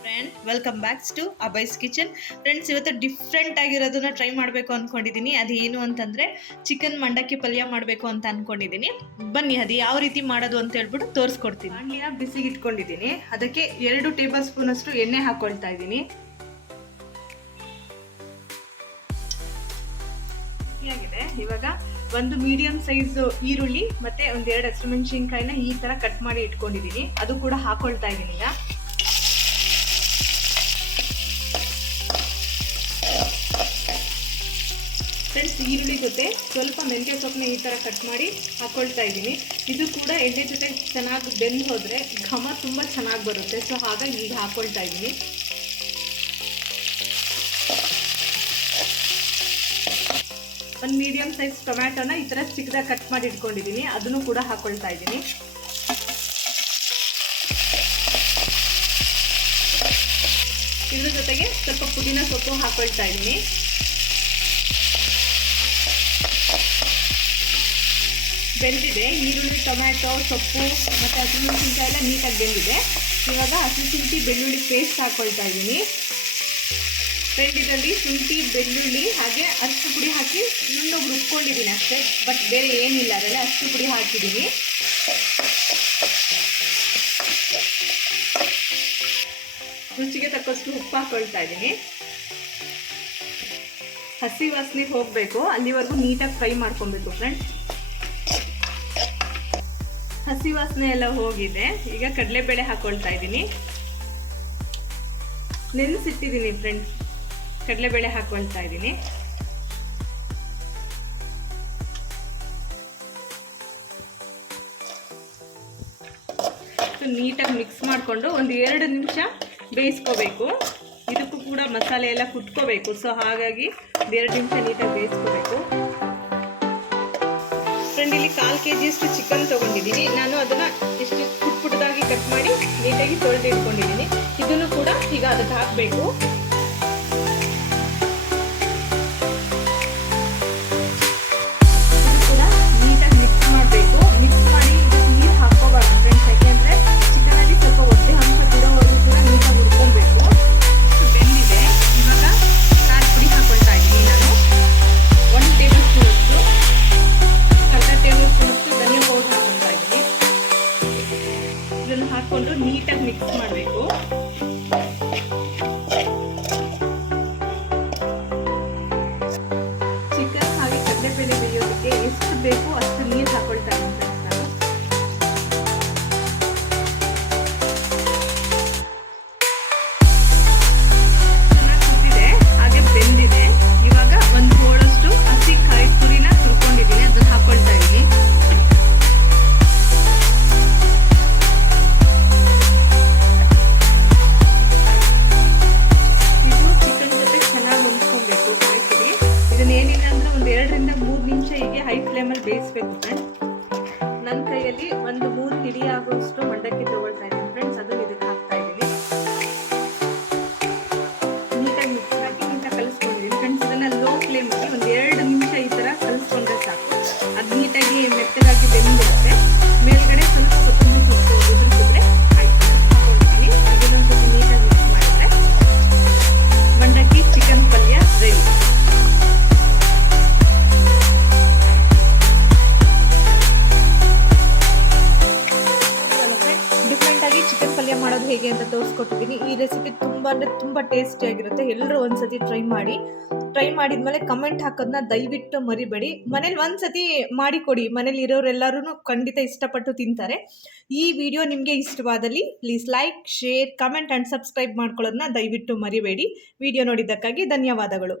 Friend welcome backs to ಅಬೈಸ್ kitchen friends ಇವತ್ತು different ಆಗಿರೋದನ್ನ ಟ್ರೈ ಮಾಡಬೇಕು ಅಂದ್ಕೊಂಡಿದ್ದೀನಿ ಅದೇನು ಅಂತಂದರೆ ಚಿಕನ್ ಮಂಡಕ್ಕಿ ಪಲ್ಯ ಮಾಡಬೇಕು ಅಂತ ಅಂದ್ಕೊಂಡಿದ್ದೀನಿ ಬನ್ನಿ, ಅದು ಯಾವ ರೀತಿ ಮಾಡೋದು ಅಂತ ಹೇಳ್ಬಿಟ್ಟು ತೋರಿಸ್ಕೊಡ್ತೀನಿ. ಬಾಣಲಿನ ಬಿಸಿಗೆ ಇಟ್ಕೊಂಡಿದ್ದೀನಿ ಅದಕ್ಕೆ ಎರಡು ಟೇಬಲ್ ಸ್ಪೂನ್ ಅಷ್ಟು ಎಣ್ಣೆ ಹಾಕ್ಕೊಳ್ತಾ ಇದ್ದೀನಿ. ಆಗಿದೆ. ಇವಾಗ ಒಂದು ಮೀಡಿಯಂ ಸೈಜ್ ಈರುಳ್ಳಿ ಮತ್ತೆ ಒಂದ್ ಎರಡು ಹಸಿಮೆಣಸಿನ್ಕಾಯಿನ ಈ ತರ ಕಟ್ ಮಾಡಿ ಇಟ್ಕೊಂಡಿದ್ದೀನಿ ಅದು ಕೂಡ ಹಾಕೊಳ್ತಾ ಇದ್ದೀನಿ ಈಗ. ಈರುಳ್ಳಿ ಜೊತೆ ಸ್ವಲ್ಪ ಮೆಂತ್ಯ ಸೊಪ್ಪನ್ನ ಈ ಥರ ಕಟ್ ಮಾಡಿ ಹಾಕ್ಕೊಳ್ತಾ ಇದ್ದೀನಿ. ಇದು ಕೂಡ ಎಣ್ಣೆ ಜೊತೆ ಚೆನ್ನಾಗಿ ಬೆಂದು ಹೋದರೆ ಘಮ ತುಂಬ ಚೆನ್ನಾಗಿ ಬರುತ್ತೆ. ಸೊ ಹಾಗಾಗಿ ಈಗ ಹಾಕ್ಕೊಳ್ತಾ ಇದ್ದೀನಿ. ಒಂದು ಮೀಡಿಯಮ್ ಸೈಜ್ ಟೊಮ್ಯಾಟೋನ ಈ ಥರ ಚಿಕ್ಕದಾಗಿ ಕಟ್ ಮಾಡಿ ಇಟ್ಕೊಂಡಿದ್ದೀನಿ. ಅದನ್ನು ಕೂಡ ಹಾಕ್ಕೊಳ್ತಾ ಇದ್ದೀನಿ. ಇದ್ರ ಜೊತೆಗೆ ಸ್ವಲ್ಪ ಪುದೀನ ಸೊಪ್ಪು ಹಾಕ್ಕೊಳ್ತಾ ಇದ್ದೀನಿ. ಬೆಂದಿದೆ. ಈರುಳ್ಳಿ, ಟೊಮ್ಯಾಟೊ, ಸೊಪ್ಪು, ಮತ್ತು ಹಸಿಮೆಣಸಿನ್ಕಾಯಿ ಎಲ್ಲ ನೀಟಾಗಿ ಬೆಂದಿದೆ. ಇವಾಗ ಹಸಿಶುಂಠಿ ಬೆಳ್ಳುಳ್ಳಿ ಪೇಸ್ಟ್ ಹಾಕ್ಕೊಳ್ತಾ ಇದ್ದೀನಿ. ಫ್ರೆಂಡ್ ಇದರಲ್ಲಿ ಶುಂಠಿ, ಬೆಳ್ಳುಳ್ಳಿ, ಹಾಗೆ ಅಷ್ಟು ಪುಡಿ ಹಾಕಿ ನುಣ್ಣಗೆ ರುಬ್ಕೊಂಡಿದ್ದೀನಿ ಅಷ್ಟೇ. ಬಟ್ ಬೇರೆ ಏನಿಲ್ಲ, ಅದರಲ್ಲಿ ಅಷ್ಟು ಪುಡಿ ಹಾಕಿದ್ದೀನಿ. ರುಚಿಗೆ ತಕ್ಕಷ್ಟು ಉಪ್ಪು ಹಾಕೊಳ್ತಾ ಇದ್ದೀನಿ. ಹಸಿ ವಾಸನೆ ಹೋಗಬೇಕು. ಅಲ್ಲಿವರೆಗೂ ನೀಟಾಗಿ ಫ್ರೈ ಮಾಡ್ಕೊಬೇಕು ಫ್ರೆಂಡ್ ಹಸಿ ವಾಸನೆ ಎಲ್ಲ ಹೋಗಿದೆ. ಈಗ ಕಡಲೆಬೇಳೆ ಹಾಕೊಳ್ತಾ ಇದ್ದೀನಿ. ನೆನೆಸಿಟ್ಟಿದ್ದೀನಿ ಫ್ರೆಂಡ್ಸ್ ಕಡಲೆಬೇಳೆ ಹಾಕೊಳ್ತಾ ಇದ್ದೀನಿ. ನೀಟಾಗಿ ಮಿಕ್ಸ್ ಮಾಡಿಕೊಂಡು ಒಂದು ಎರಡು ನಿಮಿಷ ಬೇಯಿಸ್ಕೋಬೇಕು. ಇದಕ್ಕೂ ಕೂಡ ಮಸಾಲೆ ಎಲ್ಲ ಕುಟ್ಕೋಬೇಕು. ಸೊ, ಹಾಗಾಗಿ ಎರಡು ನಿಮಿಷ ನೀಟಾಗಿ ಬೇಯಿಸ್ಕೋಬೇಕು. ಫ್ರೆಂಡ್ ಇಲ್ಲಿ ಕಾಲು ಕೆ ಜಿಯಷ್ಟು ಚಿಕನ್ ತೊಗೊಂಡಿದ್ದೀನಿ ನಾನು ಅದನ್ನು ಇಷ್ಟು ಪುಟ್ ಪುಟ್ಟದಾಗಿ ಕಟ್ ಮಾಡಿ ನೀಟಾಗಿ ತೊಳೆದು ಇಟ್ಕೊಂಡಿದ್ದೀನಿ ಇದನ್ನು ಕೂಡ ಈಗ ಅದಕ್ಕೆ ಹಾಕಬೇಕು. ಹಾಕೊಂಡು ನೀಟಾಗಿ ಮಿಕ್ಸ್ ಮಾಡಬೇಕು. ಚಿಕನ್ ಹಾಗೆ ಕಡಲೆಬೇಳೆ ಬೇಯೋದಕ್ಕೆ ಎಷ್ಟು ಬೇಕು ಅಷ್ಟು ಹೈ ಫ್ಲೇಮಲ್ಲಿ ಬೇಯಿಸ್ಬೇಕು ಫ್ರೆಂಡ್ಸ್ ನನ್ನ ಕೈಯಲ್ಲಿ ಒಂದು ಮೂರು ಹಿಡಿ ಆಗುವಷ್ಟು ಮಂಡಕ್ಕಿ ತಗೊಳ್ತಾ ಇದ್ದೀನಿ ಫ್ರೆಂಡ್ಸ್ ಅದನ್ನು ಇದಕ್ಕೆ ಹಾಕ್ತಾ ಇದ್ದೀನಿ. ನೀಟಾಗಿ ಮಿಕ್ಸ್ ಫ್ರೆಂಡ್ಸ್ ಇದನ್ನ ಲೋ ಫ್ಲೇಮಲ್ಲಿ ಒಂದು ಎರಡು ನಿಮಿಷ ಈ ಥರ ಕಲಿಸ್ಕೊಂಡ್ರೆ ಸಾಕು. ಅದು ನೀಟಾಗಿ ಮೆತ್ತಗಾಗಿ ಬೆಂದಿರುತ್ತೆ ಹೇಗೆ ಅಂತ ತೋರಿಸ್ಕೊಟ್ಟಿದ್ದೀನಿ ಈ ರೆಸಿಪಿ ತುಂಬ ಅಂದರೆ ತುಂಬ ಟೇಸ್ಟಿಯಾಗಿರುತ್ತೆ ಎಲ್ಲರೂ ಒಂದ್ಸತಿ ಟ್ರೈ ಮಾಡಿ. ಟ್ರೈ ಮಾಡಿದ್ಮೇಲೆ ಕಮೆಂಟ್ ಹಾಕೋದನ್ನ ದಯವಿಟ್ಟು ಮರಿಬೇಡಿ. ಮನೇಲಿ ಒಂದ್ಸತಿ ಮಾಡಿಕೊಡಿ. ಮನೇಲಿ ಇರೋರೆಲ್ಲರೂ ಖಂಡಿತ ಇಷ್ಟಪಟ್ಟು ತಿಂತಾರೆ. ಈ ವಿಡಿಯೋ ನಿಮಗೆ ಇಷ್ಟವಾದಲ್ಲಿ please like share comment and subscribe ಮಾಡ್ಕೊಳ್ಳೋದನ್ನ ದಯವಿಟ್ಟು ಮರಿಬೇಡಿ. ವಿಡಿಯೋ ನೋಡಿದ್ದಕ್ಕಾಗಿ ಧನ್ಯವಾದಗಳು.